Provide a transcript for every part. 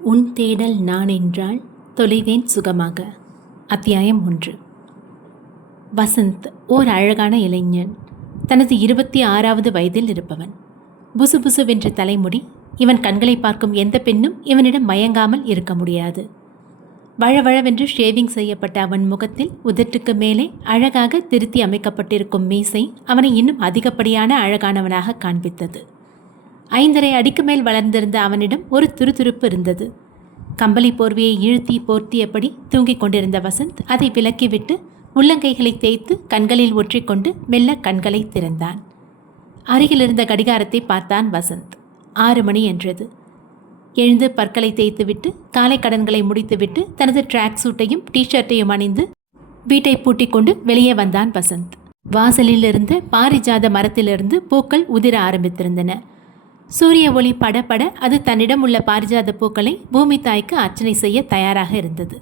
உன் தேடல் நான் என்றால் தொலைவேன் சுகமாக. அத்தியாயம் 1. வசந்த் ஓர் அழகான இளைஞன். தனது 26வது வயதில் இருப்பவன். புசுபுசுவென்ற தலைமுடி. இவன் கண்களை பார்க்கும் எந்த பெண்ணும் இவனிடம் மயங்காமல் இருக்க முடியாது. வழவழவென்று ஷேவிங் செய்யப்பட்ட அவன் முகத்தில் உதட்டுக்கு மேலே அழகாக திருத்தி அமைக்கப்பட்டிருக்கும் மீசை அவனை இன்னும் அதிகப்படியான அழகானவனாக காண்பித்தது. 5½ அடிக்கு மேல் வளர்ந்திருந்த அவனிடம் ஒரு துருதுருப்பு இருந்தது. கம்பளி போர்வையை இழுத்தி போர்த்தியபடி தூங்கிக் கொண்டிருந்த வசந்த் அதை விலக்கிவிட்டு உள்ளங்கைகளை தேய்த்து கண்களில் ஒற்றிக்கொண்டு மெல்ல கண்களை திறந்தான். அருகிலிருந்த கடிகாரத்தை பார்த்தான் வசந்த். 6 மணி என்றது. எழுந்து பற்களை தேய்த்துவிட்டு காலை கடன்களை முடித்துவிட்டு தனது ட்ராக் சூட்டையும் டிஷர்ட்டையும் அணிந்து வீட்டை பூட்டிக் கொண்டு வெளியே வந்தான் வசந்த். வாசலில் இருந்த பாரிஜாத மரத்திலிருந்து பூக்கள் உதிர ஆரம்பித்திருந்தன. சூரிய ஒளி படப்பட அது தன்னிடம் உள்ள பாரிஜாத பூக்களை பூமி தாய்க்கு அர்ச்சனை செய்ய தயாராக இருந்தது.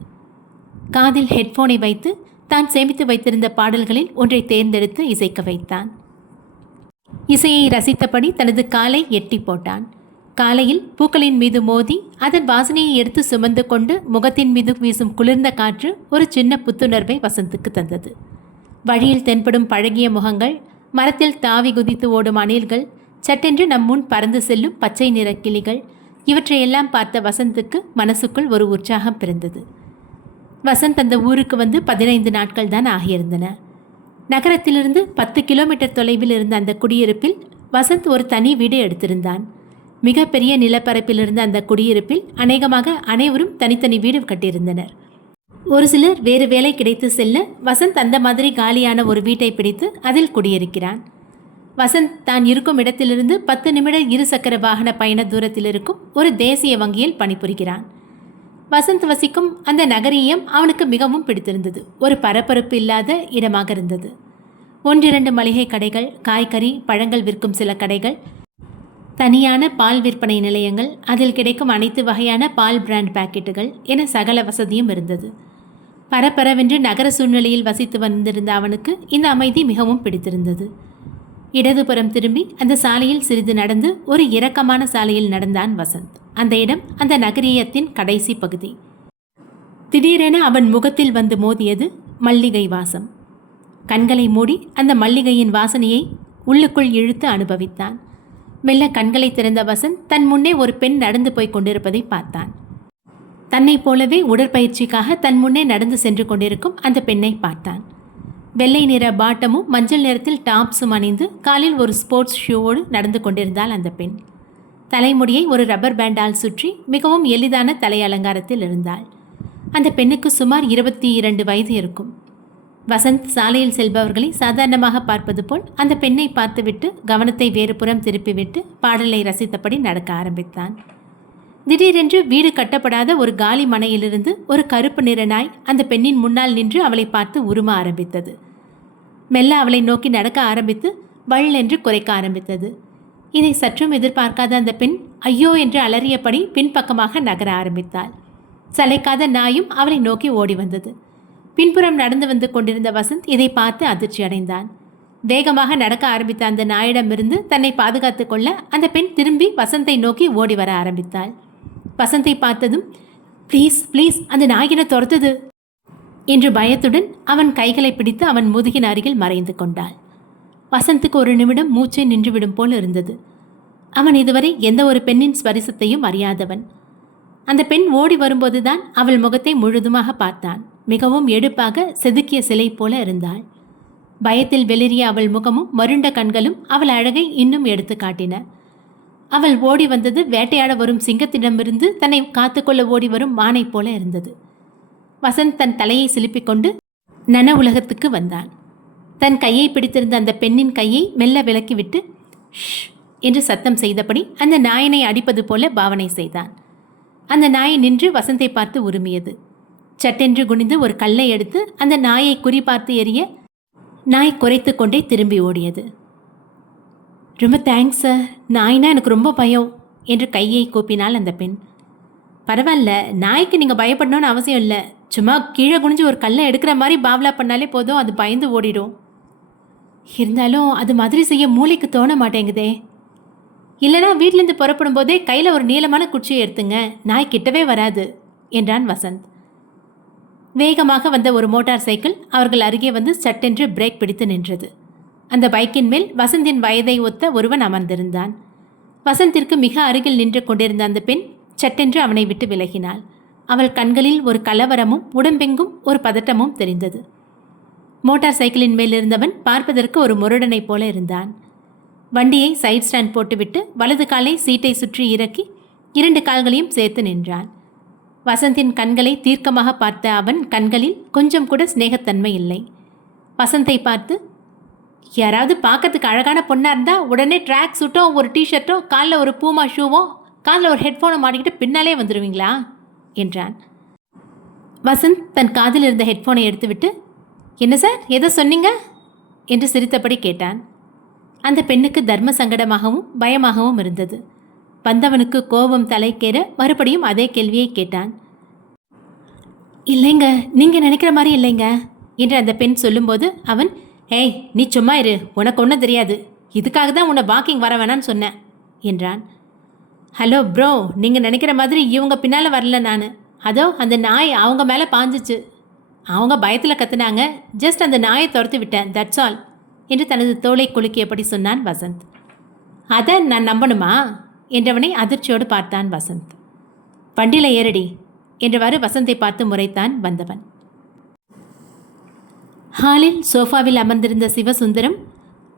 காதில் ஹெட்ஃபோனை வைத்து தான் சேமித்து வைத்திருந்த பாடல்களில் ஒன்றை தேர்ந்தெடுத்து இசைக்க வைத்தான். இசையை ரசித்தபடி தனது காலை எட்டி போட்டான். காலையில் பூக்களின் மீது மோதி அதன் வாசனையை எடுத்து சுமந்து கொண்டு முகத்தின் மீது வீசும் குளிர்ந்த காற்று ஒரு சின்ன புத்துணர்வை வசந்துக்கு தந்தது. வழியில் தென்படும் பழகிய முகங்கள், மரத்தில் தாவி குதித்து ஓடும் அணில்கள், சட்டென்று நம் முன் பறந்து செல்லும் பச்சை நிற கிளிகள், இவற்றையெல்லாம் பார்த்த வசந்துக்கு மனசுக்குள் ஒரு உற்சாகம் பிறந்தது. வசந்த் அந்த ஊருக்கு வந்து 15 நாட்கள் தான் ஆகியிருந்தன. நகரத்திலிருந்து 10 கிலோமீட்டர் தொலைவில் இருந்த அந்த குடியிருப்பில் வசந்த் ஒரு தனி வீடு எடுத்திருந்தான். மிகப்பெரிய நிலப்பரப்பிலிருந்த அந்த குடியிருப்பில் அநேகமாக அனைவரும் தனித்தனி வீடு கட்டியிருந்தனர். ஒரு சிலர் வேறு வேலை கிடைத்து செல்ல வசந்த் அந்த மாதிரி காலியான ஒரு வீட்டை பிடித்து அதில் குடியிருக்கிறான். வசந்த் தான் இருக்கும் இடத்திலிருந்து 10 நிமிட 2 சக்கர வாகன பயண தூரத்தில் இருக்கும் ஒரு தேசிய வங்கியில் பணிபுரிகிறான். வசந்த் வசிக்கும் அந்த நகரீயம் அவனுக்கு மிகவும் பிடித்திருந்தது. ஒரு பரபரப்பு இல்லாத இடமாக இருந்தது. 1-2 மளிகை கடைகள், காய்கறி பழங்கள் விற்கும் சில கடைகள், தனியான பால் விற்பனை நிலையங்கள், அதில் கிடைக்கும் அனைத்து வகையான பால் பிராண்ட் பாக்கெட்டுகள் என சகல வசதியும் இருந்தது. பரபரவென்று நகர சூழ்நிலையில் வசித்து வந்திருந்த அவனுக்கு இந்த அமைதி மிகவும் பிடித்திருந்தது. இடதுபுறம் திரும்பி அந்த சாலையில் சிறிது நடந்து ஒரு இறக்கமான சாலையில் நடந்தான் வசந்த். அந்த இடம் அந்த நகரியத்தின் கடைசி பகுதி. திடீரென அவன் முகத்தில் வந்து மோதியது மல்லிகை வாசம். கண்களை மூடி அந்த மல்லிகையின் வாசனையை உள்ளுக்குள் இழுத்து அனுபவித்தான். மெல்ல கண்களை திறந்த வசந்த் தன் முன்னே ஒரு பெண் நடந்து போய் கொண்டிருப்பதை பார்த்தான். தன்னைப் போலவே உடற்பயிற்சிக்காக தன் முன்னே நடந்து சென்று கொண்டிருக்கும் அந்த பெண்ணை பார்த்தான். வெள்ளை நிற பாட்டமும் மஞ்சள் நிறத்தில் டாப்ஸும் அணிந்து காலில் ஒரு ஸ்போர்ட்ஸ் ஷூவோடு நடந்து கொண்டிருந்தாள் அந்த பெண். தலைமுடியை ஒரு ரப்பர் பேண்டால் சுற்றி மிகவும் எளிதான தலை அலங்காரத்தில் இருந்தாள். அந்த பெண்ணுக்கு சுமார் 22 வயது இருக்கும். வசந்த் சாலையில் செல்பவர்களை சாதாரணமாக பார்ப்பது போல் அந்த பெண்ணை பார்த்துவிட்டு கவனத்தை வேறு புறம் திருப்பிவிட்டு பாடலை ரசித்தபடி நடக்க ஆரம்பித்தான். திடீரென்று வீடு கட்டப்படாத ஒரு காலி மனையிலிருந்து ஒரு கருப்பு நிற நாய் அந்த பெண்ணின் முன்னால் நின்று அவளை பார்த்து உரும ஆரம்பித்தது. மெல்ல அவளை நோக்கி நடக்க ஆரம்பித்து வள் என்று குறைக்க ஆரம்பித்தது. இதை சற்றும் எதிர்பார்க்காத அந்த பெண் ஐயோ என்று அலறியபடி பின்பக்கமாக நகர ஆரம்பித்தாள். சளைக்காத நாயும் அவளை நோக்கி ஓடி வந்தது. பின்புறம் நடந்து வந்து கொண்டிருந்த வசந்த் இதை பார்த்து அதிர்ச்சி அடைந்தான். வேகமாக நடக்க ஆரம்பித்த அந்த நாயிடமிருந்து தன்னை பாதுகாத்து கொள்ள அந்த பெண் திரும்பி வசந்தை நோக்கி ஓடி வர ஆரம்பித்தாள். வசந்தை பார்த்ததும் ப்ளீஸ் ப்ளீஸ் அந்த நாயினை துரத்துது என்று பயத்துடன் அவன் கைகளை பிடித்து அவன் முதுகின் அருகில் மறைந்து கொண்டாள். வசந்துக்கு ஒரு நிமிடம் மூச்சை நின்றுவிடும் போல் இருந்தது. அவன் இதுவரை எந்த ஒரு பெண்ணின் ஸ்பரிசத்தையும் அறியாதவன். அந்த பெண் ஓடி வரும்போதுதான் அவள் முகத்தை முழுதுமாக பார்த்தான். மிகவும் எடுப்பாக செதுக்கிய சிலை போல இருந்தாள். பயத்தில் வெளிரிய அவள் முகமும் மருண்ட கண்களும் அவள் அழகை இன்னும் எடுத்து காட்டின. அவள் ஓடி வந்தது வேட்டையாட வரும் சிங்கத்திடமிருந்து தன்னை காத்துக்கொள்ள ஓடி வரும் மானை போல இருந்தது. வசந்த் தன் தலையை சிலுப்பிக் கொண்டு நன உலகத்துக்கு வந்தான். தன் கையை பிடித்திருந்த அந்த பெண்ணின் கையை மெல்ல விலக்கிவிட்டு ஷ் என்று சத்தம் செய்தபடி அந்த நாயினை அடிப்பது போல பாவனை செய்தான். அந்த நாய் நின்று வசந்தை பார்த்து உருமியது. சட்டென்று குனிந்து ஒரு கல்லை எடுத்து அந்த நாயை குறிபார்த்து எறிய நாய் குறைத்து கொண்டே திரும்பி ஓடியது. ரொம்ப தேங்க்ஸ் சார், நாய்னா எனக்கு ரொம்ப பயம் என்று கையை கூப்பினாள் அந்த பெண். பரவாயில்ல, நாய்க்கு நீங்கள் பயப்படணும்னு அவசியம் இல்லை. சும்மா கீழே குனிஞ்சு ஒரு கல்லை எடுக்கிற மாதிரி பாவலா பண்ணாலே போதும், அது பயந்து ஓடிடும். இருந்தாலும் அது மாதிரி செய்ய மூளைக்கு தோண மாட்டேங்குதே. இல்லைனா வீட்டிலேருந்து புறப்படும் போதே கையில் ஒரு நீளமான குச்சியை எடுத்துங்க, நாய் கிட்டவே வராது என்றான் வசந்த். வேகமாக வந்த ஒரு மோட்டார் சைக்கிள் அவர்கள் அருகே வந்து சட்டென்று பிரேக் பிடித்து நின்றது. அந்த பைக்கின் மேல் வசந்தின் வயதை ஒத்த ஒருவன் அமர்ந்திருந்தான். வசந்திற்கு மிக அருகில் நின்று கொண்டிருந்த அந்த பெண் சட்டென்று அவனை விட்டு விலகினாள். அவள் கண்களில் ஒரு கலவரமும் உடம்பெங்கும் ஒரு பதட்டமும் தெரிந்தது. மோட்டார் சைக்கிளின் மேல் இருந்தவன் பார்ப்பதற்கு ஒரு முரடனை போல இருந்தான். வண்டியை சைட் ஸ்டாண்ட் போட்டுவிட்டு வலது காலை சீட்டை சுற்றி இறக்கி 2 கால்களையும் சேர்த்து நின்றான். வசந்தின் கண்களை தீர்க்கமாக பார்த்த அவன் கண்களில் கொஞ்சம் கூட சிநேகத்தன்மை இல்லை. வசந்தை பார்த்து, யாராவது பார்க்கறதுக்கு அழகான பொண்ணாக இருந்தால் உடனே ட்ராக் சூட்டோ ஒரு டிஷர்ட்டோ காலில் ஒரு பூமா ஷூவோ காலில் ஒரு ஹெட்ஃபோனை மாட்டிக்கிட்டு பின்னாலே வந்துடுவீங்களா என்றான். வசந்த் தன் காதில் இருந்த ஹெட்ஃபோனை எடுத்துவிட்டு, என்ன சார் எதை சொன்னீங்க என்று சிரித்தபடி கேட்டான். அந்த பெண்ணுக்கு தர்ம சங்கடமாகவும் பயமாகவும் இருந்தது. வந்தவனுக்கு கோபம் தலைக்கேற மறுபடியும் அதே கேள்வியை கேட்டான். இல்லைங்க, நீங்கள் நினைக்கிற மாதிரி இல்லைங்க என்று அந்த பெண் சொல்லும்போது அவன், ஏய் நீ சும்மா இரு, உனக்கு ஒன்றும் தெரியாது, இதுக்காக தான் உன்னை வாக்கிங் வர வேணான்னு சொன்னேன் என்றான். ஹலோ ப்ரோ, நீங்கள் நினைக்கிற மாதிரி இவங்க பின்னால் வரல நான். அதோ அந்த நாய் அவங்க மேலே பாஞ்சிச்சு. அவங்க பயத்தில் கத்துனாங்க, ஜஸ்ட் அந்த நாயை துரத்து விட்டேன், தட்ஸ் ஆல் என்று தனது தோளை குலுக்கியபடி சொன்னான் வசந்த். அதை நான் நம்பணுமா என்றவனை அதிர்ச்சியோடு பார்த்தான் வசந்த். வண்டியில் ஏறடி என்றவாறு வசந்தை பார்த்து முறைத்தான் வந்தவன். ஹாலில் சோஃபாவில் அமர்ந்திருந்த சிவசுந்தரம்,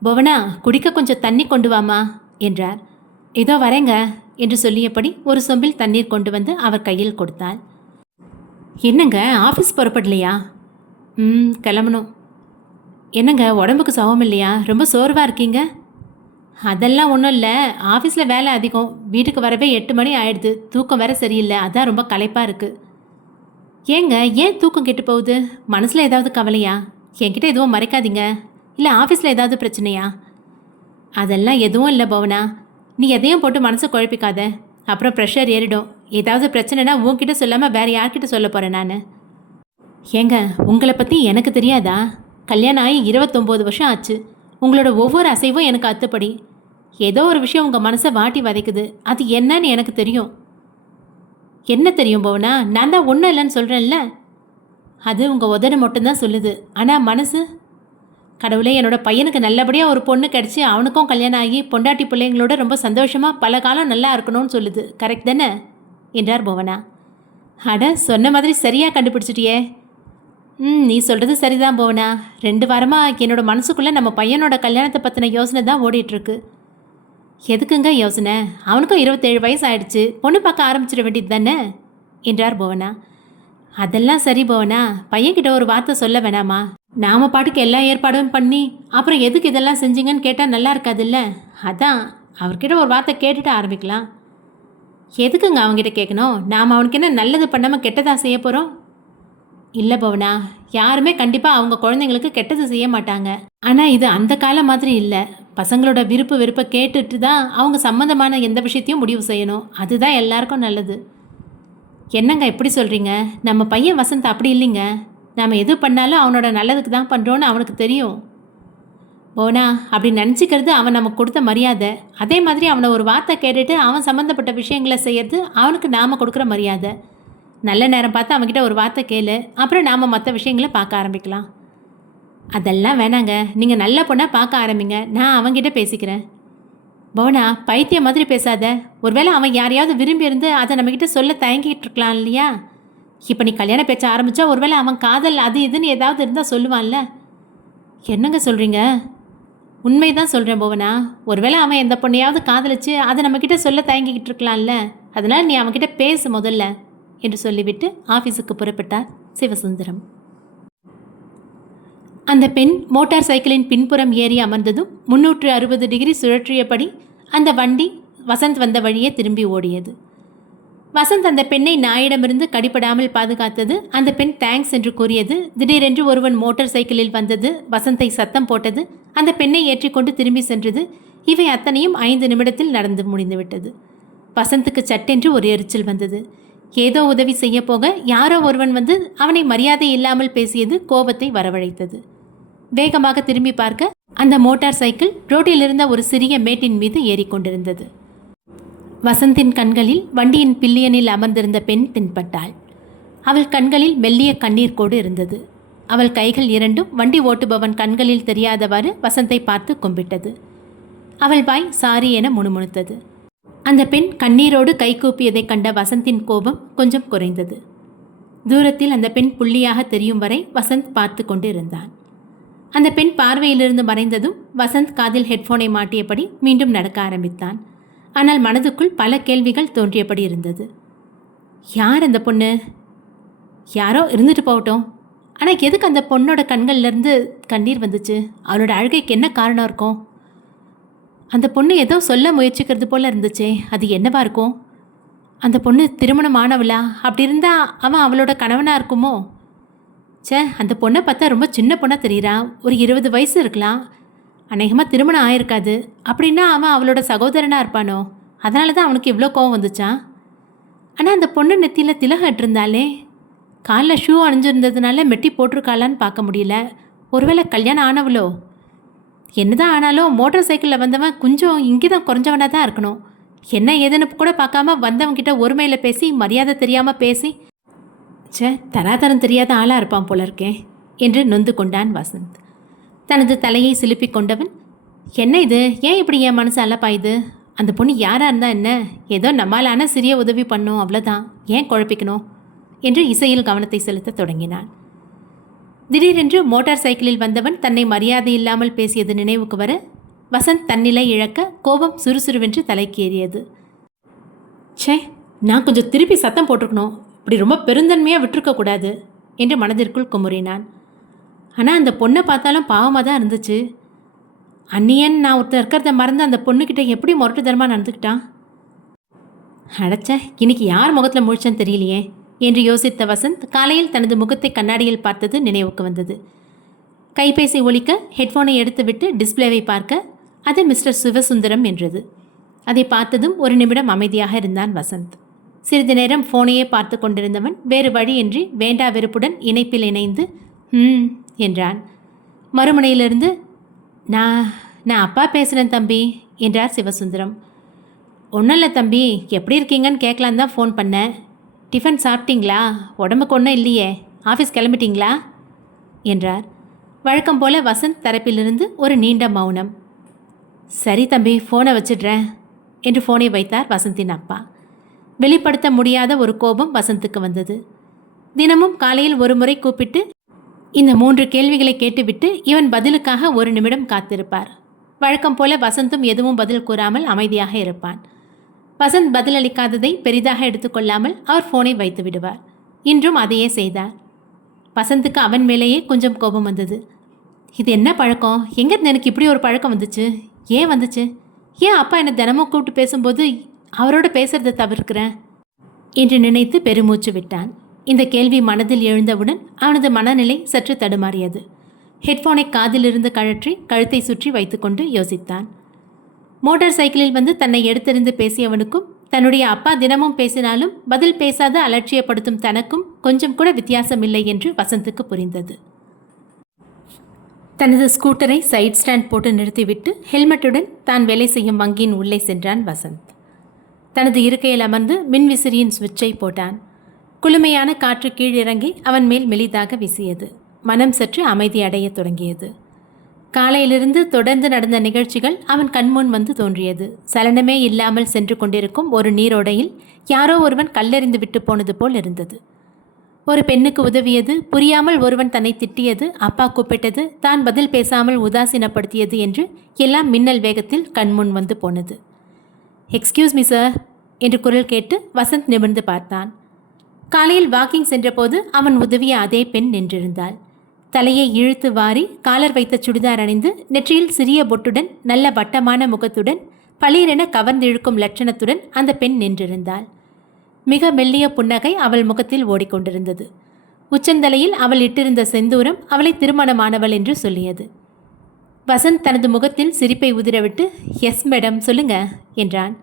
புவனா குடிக்க கொஞ்சம் தண்ணி கொண்டு வாமா என்றார். இதோ வரேங்க என்று சொல்லியபடி ஒரு சொம்பில் தண்ணீர் கொண்டு வந்து அவர் கையில் கொடுத்தாள். என்னங்க ஆஃபீஸ் புறப்படலையா? கிளம்பணும். என்னங்க உடம்புக்கு சவம் இல்லையா? ரொம்ப சோர்வாக இருக்கீங்க. அதெல்லாம் ஒன்றும் இல்லை, ஆஃபீஸில் வேலை அதிகம், வீட்டுக்கு வரவே 8 மணி ஆயிடுது, தூக்கம் வேற சரியில்லை, அதான் ரொம்ப களைப்பாக இருக்குது. ஏங்க ஏன் தூக்கம் கெட்டு போகுது? மனசில் ஏதாவது கவலையா? என்கிட்ட எதுவும் மறைக்காதீங்க. இல்லை ஆஃபீஸில் ஏதாவது பிரச்சனையா? அதெல்லாம் எதுவும் இல்லை பவனா, நீ எதையும் போட்டு மனசை குழப்பிக்காத, அப்புறம் ப்ரெஷர் ஏறிடும். ஏதாவது பிரச்சனைனா உன்கிட்ட சொல்லாமல் வேறு யார்கிட்ட சொல்ல போகிறேன் நான்? ஏங்க உங்களை பற்றி எனக்கு தெரியாதா? கல்யாணம் ஆகி 29 வருஷம் ஆச்சு. உங்களோட ஒவ்வொரு அசைவும் எனக்கு அத்துப்படி. ஏதோ ஒரு விஷயம் உங்கள் மனசை வாட்டி வதைக்குது, அது என்னன்னு எனக்கு தெரியும். என்ன தெரியும் பவனா? நான் தான் ஒன்றும் இல்லைன்னு சொல்கிறேன்ல. அது உங்கள் உதடு மட்டும்தான் சொல்லுது, ஆனால் மனசு, கடவுளே என்னோட பையனுக்கு நல்லபடியாக ஒரு பொண்ணு கிடச்சி அவனுக்கும் கல்யாணம் ஆகி பொண்டாட்டி பிள்ளைங்களோட ரொம்ப சந்தோஷமாக பல காலம் நல்லா இருக்கணும்னு சொல்லுது. கரெக்ட் தானே என்றார் புவனா. அட சொன்ன மாதிரி சரியாக கண்டுபிடிச்சிட்டியே. நீ சொல்கிறது சரிதான் புவனா. 2 வாரமாக என்னோட மனசுக்குள்ளே நம்ம பையனோட கல்யாணத்தை பற்றின யோசனை தான் ஓடிட்டுருக்கு. எதுக்குங்க யோசனை? அவனுக்கும் 27 வயசு ஆயிடுச்சு, பொண்ணு பார்க்க ஆரம்பிச்சிட வேண்டியது தானே என்றார் புவனா. அதெல்லாம் சரி புவனா, பையன்கிட்ட ஒரு வார்த்தை சொல்ல வேணாமா? நாம் பாட்டுக்கு எல்லா ஏற்பாடும் பண்ணி அப்புறம் எதுக்கு இதெல்லாம் செஞ்சீங்கன்னு கேட்டால் நல்லா இருக்காதுல்ல. அதான் அவர்கிட்ட ஒரு வார்த்தை கேட்டுட்டு ஆரம்பிக்கலாம். எதுக்குங்க அவங்ககிட்ட கேட்கணும்? நாம் அவனுக்கு என்ன நல்லது பண்ணாமல் கெட்டதாக செய்ய போகிறோம்? இல்லை பவனா, யாருமே கண்டிப்பாக அவங்க குழந்தைங்களுக்கு கெட்டது செய்ய மாட்டாங்க. ஆனால் இது அந்த காலம் மாதிரி இல்லை. பசங்களோட விருப்பை கேட்டுட்டு தான் அவங்க சம்மந்தமான எந்த விஷயத்தையும் முடிவு செய்யணும். அதுதான் எல்லாருக்கும் நல்லது. என்னங்க எப்படி சொல்கிறீங்க? நம்ம பையன் வசந்த் அப்படி இல்லைங்க. நாம் எது பண்ணாலும் அவனோட நல்லதுக்கு தான் பண்ணுறோன்னு அவனுக்கு தெரியும். போனா அப்படி நினச்சிக்கிறது அவன் நமக்கு கொடுத்த மரியாதை. அதே மாதிரி அவனை ஒரு வார்த்தை கேட்டுட்டு அவன் சம்மந்தப்பட்ட விஷயங்களை செய்கிறது அவனுக்கு நாம் கொடுக்குற மரியாதை. நல்ல நேரம் பார்த்து அவன்கிட்ட ஒரு வார்த்தை கேளு, அப்புறம் நாம் மற்ற விஷயங்களை பார்க்க ஆரம்பிக்கலாம். அதெல்லாம் வேணாங்க, நீங்கள் நல்ல பொண்ணாக பார்க்க ஆரம்பிங்க, நான் அவன்கிட்ட பேசிக்கிறேன். போனா பைத்தியம் மாதிரி பேசாத. ஒருவேளை அவன் யாரையாவது விரும்பி இருந்து அதை நம்மக்கிட்ட சொல்ல தயங்கிட்டு இருக்கலாம் இல்லையா? இப்போ நீ கல்யாண பேச்ச ஆரம்பித்தா ஒருவேளை அவன் காதல் அது இதுன்னு ஏதாவது இருந்தால் சொல்லுவான்ல. என்னங்க சொல்கிறீங்க? உண்மை தான் சொல்கிறேன் போவனா. ஒருவேளை அவன் எந்த பொண்ணையாவது காதலிச்சு அதை நம்மக்கிட்ட சொல்ல தயங்கிக்கிட்டு இருக்கலாம்ல. அதனால் நீ அவன்கிட்ட பேசு முதல்ல என்று சொல்லிவிட்டு ஆஃபீஸுக்கு புறப்பட்டார் சிவசுந்தரம். அந்த பெண் மோட்டார் சைக்கிளின் பின்புறம் ஏறி அமர்ந்ததும் 360 டிகிரி சுழற்றியபடி அந்த வண்டி வசந்த் வந்த வழியே திரும்பி ஓடியது. வசந்த் அந்த பெண்ணை நாயிடமிருந்து கடிபடாமல் பாதுகாத்தது. அந்த பெண் தேங்க்ஸ் என்று கூறியது. திடீரென்று ஒருவன் மோட்டார் சைக்கிளில் வந்தது. வசந்தை சத்தம் போட்டது. அந்த பெண்ணை ஏற்றிக்கொண்டு திரும்பி சென்றது. இவை அத்தனையும் 5 நிமிடத்தில் நடந்து முடிந்துவிட்டது. வசந்துக்கு சட்டென்று ஒரு எரிச்சல் வந்தது. ஏதோ உதவி செய்ய போக யாரோ ஒருவன் வந்து அவனை மரியாதை இல்லாமல் பேசியது கோபத்தை வரவழைத்தது. வேகமாக திரும்பி பார்க்க அந்த மோட்டார் சைக்கிள் ரோட்டில் இருந்த ஒரு சிறிய மேட்டின் மீது ஏறிக்கொண்டிருந்தது. வசந்தின் கண்களில் வண்டியின் பில்லியனில் அமர்ந்திருந்த பெண் தென்பட்டாள். அவள் கண்களில் மெல்லிய கண்ணீர் கோடு இருந்தது. அவள் கைகள் இரண்டும் வண்டி ஓட்டுபவன் கண்களில் தெரியாதவாறு வசந்தை பார்த்து கும்பிட்டது. அவள் வாய் சாரி என முணுமுணுத்தது. அந்த பெண் கண்ணீரோடு கைகூப்பியதைக் கண்ட வசந்தின் கோபம் கொஞ்சம் குறைந்தது. தூரத்தில் அந்த பெண் புள்ளியாக தெரியும் வரை வசந்த் பார்த்து கொண்டு இருந்தான். அந்த பெண் பார்வையிலிருந்து மறைந்ததும் வசந்த் காதில் ஹெட்ஃபோனை மாட்டியபடி மீண்டும் நடக்க ஆரம்பித்தான். ஆனால் மனதுக்குள் பல கேள்விகள் தோன்றியபடி இருந்தது. யார் அந்த பொண்ணு? யாரோ இருந்துட்டு போகட்டும். ஆனால் எதுக்கு அந்த பொண்ணோட கண்கள்லேருந்து கண்ணீர் வந்துச்சு? அவளோட அழுகைக்கு என்ன காரணம் இருக்கும்? அந்த பொண்ணு ஏதோ சொல்ல முயற்சிக்கிறது போல் இருந்துச்சே, அது என்னவா இருக்கும்? அந்த பொண்ணு திருமணம் ஆனவளா? அப்படி இருந்தால் அவன் அவளோட கணவனாக இருக்குமோ? அந்த பொண்ணை பார்த்தா ரொம்ப சின்ன பொண்ணாக தெரியுறா. ஒரு 20 வயசு இருக்கலாம். அநேகமாக திருமணம் ஆயிருக்காது. அப்படின்னா அவன் அவளோட சகோதரனாக இருப்பானோ? அதனால தான் அவனுக்கு இவ்வளோ கோவம் வந்துச்சான். ஆனால் அந்த பொண்ணு நெத்தியில் திலகம் இட்டிருந்தாலே, காலில் ஷூ அணிஞ்சிருந்ததுனால மெட்டி போட்டிருக்காளான்னு பார்க்க முடியல. ஒருவேளை கல்யாணம் ஆனவளோ? என்னதான் ஆனாலும் மோட்டார் சைக்கிளில் வந்தவன் கொஞ்சம் இங்கே தான் குறைஞ்சவனாக தான் இருக்கணும். என்ன ஏதுன்னு கூட பார்க்காம வந்தவங்கிட்ட ஒருமையில் பேசி மரியாதை தெரியாமல் பேசி தராதரம் தெரியாத ஆளாக இருப்பான் போல இருக்கேன் என்று நொந்து கொண்டான் வசந்த். தனது தலையை சிலுப்பி கொண்டவன், என்ன இது, ஏன் இப்படி என் மனசு அலப்பாயுது? அந்த பொண்ணு யாராக இருந்தால் என்ன, ஏதோ நம்மளான சிறிய உதவி பண்ணோம், அவ்வளோதான், ஏன் குழப்பிக்கணும் என்று இசையில் கவனத்தை செலுத்த தொடங்கினான். திடீரென்று மோட்டார் சைக்கிளில் வந்தவன் தன்னை மரியாதை இல்லாமல் பேசியது நினைவுக்கு வர வசந்த் தன்னிலை இழக்க கோபம் சுறுசுறுவென்று தலைக்கு ஏறியது. நான் கொஞ்சம் திருப்பி சத்தம் போட்டிருக்கணும், இப்படி ரொம்ப பெருந்தன்மையாக விட்டுருக்கக்கூடாது என்று மனதிற்குள் குமுறினான். ஆனால் அந்த பொண்ணை பார்த்தாலும் பாவமாக தான் இருந்துச்சு. அன்னியன் நான் ஒருத்தர் இருக்கிறத மறந்து அந்த பொண்ணுக்கிட்ட எப்படி முரட்டுத்தனமாக நடந்துக்கிட்டான். இன்னைக்கு யார் முகத்தில் முழிச்சன்னு தெரியலையே என்று யோசித்த வசந்த் காலையில் தனது முகத்தை கண்ணாடியில் பார்த்தது நினைவுக்கு வந்தது. கைபேசி ஒலிக்க ஹெட்ஃபோனை எடுத்துவிட்டு டிஸ்பிளேவை பார்க்க அது மிஸ்டர் சிவசுந்தரம் என்றது. அதை பார்த்ததும் ஒரு நிமிடம் அமைதியாக இருந்தான் வசந்த். சிறிது நேரம் ஃபோனையே பார்த்து கொண்டிருந்தவன் வேறு வழியின்றி வேண்டா வெறுப்புடன் இணைப்பில் இணைந்து என்றான். மறுமுனையிலிருந்து நான் அப்பா பேசுகிறேன் தம்பி என்றார் சிவசுந்தரம். ஒன்றும் இல்லை தம்பி, எப்படி இருக்கீங்கன்னு கேட்கலான் தான் ஃபோன் பண்ணேன். டிஃபன் சாப்பிட்டீங்களா? உடம்புக்கு ஒன்றும் இல்லையே, ஆஃபீஸ் கிளம்பிட்டீங்களா என்றார். வழக்கம் போல வசந்த் தரப்பிலிருந்து ஒரு நீண்ட மௌனம். சரி தம்பி, ஃபோனை வச்சிடுறேன் என்று ஃபோனை வைத்தார் வசந்தின் அப்பா. வெளிப்படுத்த முடியாத ஒரு கோபம் வசந்துக்கு வந்தது. தினமும் காலையில் ஒரு முறை கூப்பிட்டு இந்த 3 கேள்விகளை கேட்டுவிட்டு இவன் பதிலுக்காக ஒரு நிமிடம் காத்திருப்பார். வழக்கம் போல வசந்தும் எதுவும் பதில் கூறாமல் அமைதியாக இருப்பான். வசந்த் பதிலளிக்காததை பெரிதாக எடுத்துக்கொள்ளாமல் அவர் ஃபோனை வைத்து விடுவார். இன்றும் அதையே செய்தார். வசந்துக்கு அவன் மேலேயே கொஞ்சம் கோபம் வந்தது. இது என்ன பழக்கம்? எங்கேருந்து எனக்கு இப்படி ஒரு பழக்கம் வந்துச்சு? ஏன் வந்துச்சு? ஏன் அப்பா என்னை தினமும் கூப்பிட்டு பேசும்போது அவரோட பேசுறதை தவிர்க்கிறேன் என்று நினைத்து பெருமூச்சு விட்டான். இந்த கேள்வி மனதில் எழுந்தவுடன் அவனது மனநிலை சற்று தடுமாறியது. ஹெட்ஃபோனை காதிலிருந்து கழற்றி கழுத்தை சுற்றி வைத்துக்கொண்டு யோசித்தான். மோட்டார் சைக்கிளில் வந்து தன்னை எடுத்தெறிந்து பேசியவனுக்கும் தன்னுடைய அப்பா தினமும் பேசினாலும் பதில் பேசாத அலட்சியப்படுத்தும் தனக்கும் கொஞ்சம் கூட வித்தியாசம் இல்லை என்று வசந்துக்கு புரிந்தது. தனது ஸ்கூட்டரை சைட் ஸ்டாண்ட் போட்டு நிறுத்திவிட்டு ஹெல்மெட்டுடன் தான் வேலை செய்யும் வங்கியின் உள்ளே சென்றான் வசந்த். தனது இருக்கையில் அமர்ந்து மின்விசிறியின் சுவிட்சை போட்டான். குளுமையான காற்று கீழிறங்கி அவன் மேல் மெலிதாக வீசியது. மனம் சற்று அமைதி அடையத் தொடங்கியது. காலையிலிருந்து தொடர்ந்து நடந்த நிகழ்ச்சிகள் அவன் கண்முன் வந்து தோன்றியது. சலனமே இல்லாமல் சென்று கொண்டிருக்கும் ஒரு நீரோடையில் யாரோ ஒருவன் கல்லெறிந்து விட்டு போனது போல் இருந்தது. ஒரு பெண்ணுக்கு உதவியது, புரியாமல் ஒருவன் தன்னை திட்டியது, அப்பா கூப்பிட்டது, தான் பதில் பேசாமல் உதாசீனப்படுத்தியது என்று எல்லாம் மின்னல் வேகத்தில் கண்முன் வந்து போனது. எக்ஸ்கியூஸ் மீ சார் என்று குரல் கேட்டு வசந்த் நிமிர்ந்து பார்த்தான். காலையில் வாக்கிங் சென்றபோது அவன் உதவிய அதே பெண் நின்றிருந்தாள். தலையை இழுத்து வாரி காலர் வைத்த சுடிதார் அணிந்து நெற்றியில் சிறிய பொட்டுடன் நல்ல வட்டமான முகத்துடன் பளீரென கவர்ந்திழுக்கும் லட்சணத்துடன் அந்த பெண் நின்றிருந்தாள். மிக மெல்லிய புன்னகை அவள் முகத்தில் ஓடிக்கொண்டிருந்தது. உச்சந்தலையில் அவள் இட்டிருந்த செந்தூரம் அவளை திருமணமானவள் என்று சொல்லியது. வசந்த் தனது முகத்தில் சிரிப்பை உதிரவிட்டு எஸ் மேடம் சொல்லுங்க என்றான்.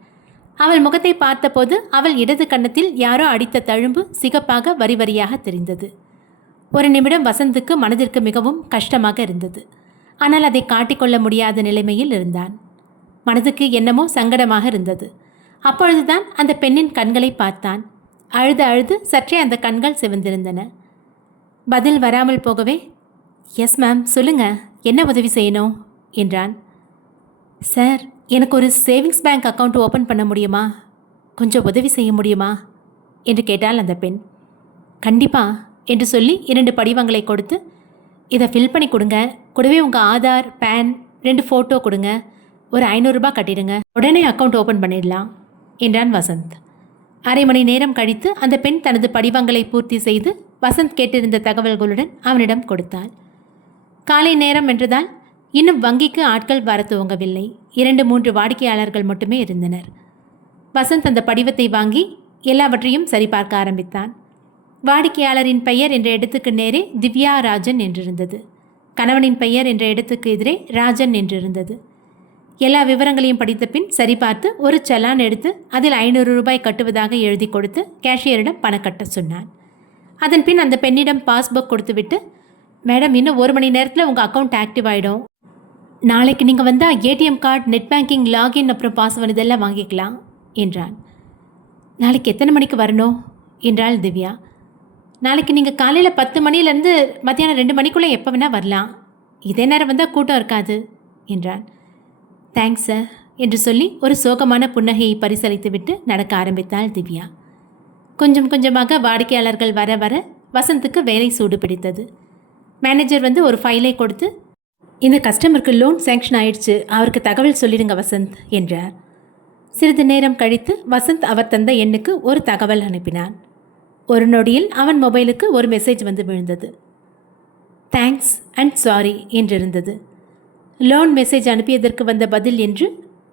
அவள் முகத்தை பார்த்தபோது அவள் இடது கன்னத்தில் யாரோ அடித்த தழும்பு சிகப்பாக வரி வரியாக தெரிந்தது. ஒரு நிமிடம் வசந்துக்கு மனதிற்கு மிகவும் கஷ்டமாக இருந்தது. ஆனால் அதை காட்டிக்கொள்ள முடியாத நிலைமையில் இருந்தான். மனதுக்கு என்னமோ சங்கடமாக இருந்தது. அப்பொழுதுதான் அந்த பெண்ணின் கண்களை பார்த்தான். அழுது அழுது சற்றே அந்த கண்கள் சிவந்திருந்தன. பதில் வராமல் போகவே, எஸ் மேம், சொல்லுங்க, என்ன உதவி செய்யணும் என்றான். சார், எனக்கு ஒரு சேவிங்ஸ் பேங்க் அக்கௌண்ட் ஓப்பன் பண்ண முடியுமா? கொஞ்சம் உதவி செய்ய முடியுமா என்று கேட்டாள் அந்த பெண். கண்டிப்பா என்று சொல்லி 2 படிவங்களை கொடுத்து, இதை ஃபில் பண்ணி கொடுங்க, கூடவே உங்கள் ஆதார், பேன், 2 ஃபோட்டோ கொடுங்க, ஒரு 500 ரூபாய் கட்டிடுங்க, உடனே அக்கௌண்ட் ஓப்பன் பண்ணிடலாம் என்றான் வசந்த். அரை மணி நேரம் கழித்து அந்த பெண் தனது படிவங்களை பூர்த்தி செய்து வசந்த் கேட்டிருந்த தகவல்களுடன் அவனிடம் கொடுத்தாள். காலை நேரம் என்றதால் இன்னும் வங்கிக்கு ஆட்கள் வர துவங்கவில்லை. 2-3 வாடிக்கையாளர்கள் மட்டுமே இருந்தனர். வசந்த் அந்த படிவத்தை வாங்கி எல்லாவற்றையும் சரிபார்க்க ஆரம்பித்தான். வாடிக்கையாளரின் பெயர் என்ற இடத்துக்கு நேரே திவ்யா ராஜன் என்றிருந்தது. கணவனின் பெயர் என்ற இடத்துக்கு எதிரே ராஜன் என்றிருந்தது. எல்லா விவரங்களையும் படித்த பின் சரிபார்த்து ஒரு செலான் எடுத்து அதில் 500 ரூபாய் கட்டுவதாக எழுதி கொடுத்து கேஷியரிடம் பணம் கட்ட சொன்னான். அதன் பின் அந்த பெண்ணிடம் பாஸ்புக் கொடுத்துவிட்டு, மேடம், இன்னும் 1 மணி நேரத்தில் உங்கள் அக்கௌண்ட் ஆக்டிவ் ஆகிடும். நாளைக்கு நீங்கள் வந்தால் ATM card, net banking, login, அப்புறம் பாஸ்வேர்டு இதெல்லாம் வாங்கிக்கலாம் என்றான். நாளைக்கு எத்தனை மணிக்கு வரணும் என்றாள் திவ்யா. நாளைக்கு நீங்கள் காலையில் 10 மணிலேருந்து மத்தியானம் 2 மணிக்குள்ளே எப்போ வேணால் வரலாம். இதே நேரம் வந்தால் கூட்டம் இருக்காது என்றான். தேங்க்ஸ் சார் என்று சொல்லி ஒரு சோகமான புன்னகையை பரிசளித்துவிட்டு நடக்க ஆரம்பித்தாள் திவ்யா. கொஞ்சம் கொஞ்சமாக வாடிக்கையாளர்கள் வர வர வசந்துக்கு வேலை சூடு பிடித்தது. மேனேஜர் வந்து ஒரு ஃபைலை கொடுத்து, இந்த கஸ்டமருக்கு லோன் சேங்ஷன் ஆயிடுச்சு, அவருக்கு தகவல் சொல்லிடுங்க வசந்த் என்றார். சிறிது நேரம் கழித்து வசந்த் அவர் தந்த எண்ணுக்கு ஒரு தகவல் அனுப்பினான். ஒரு நொடியில் அவன் மொபைலுக்கு ஒரு மெசேஜ் வந்து விழுந்தது. தேங்க்ஸ் அண்ட் சாரி என்றிருந்தது. லோன் மெசேஜ் அனுப்பியதற்கு வந்த பதில் என்று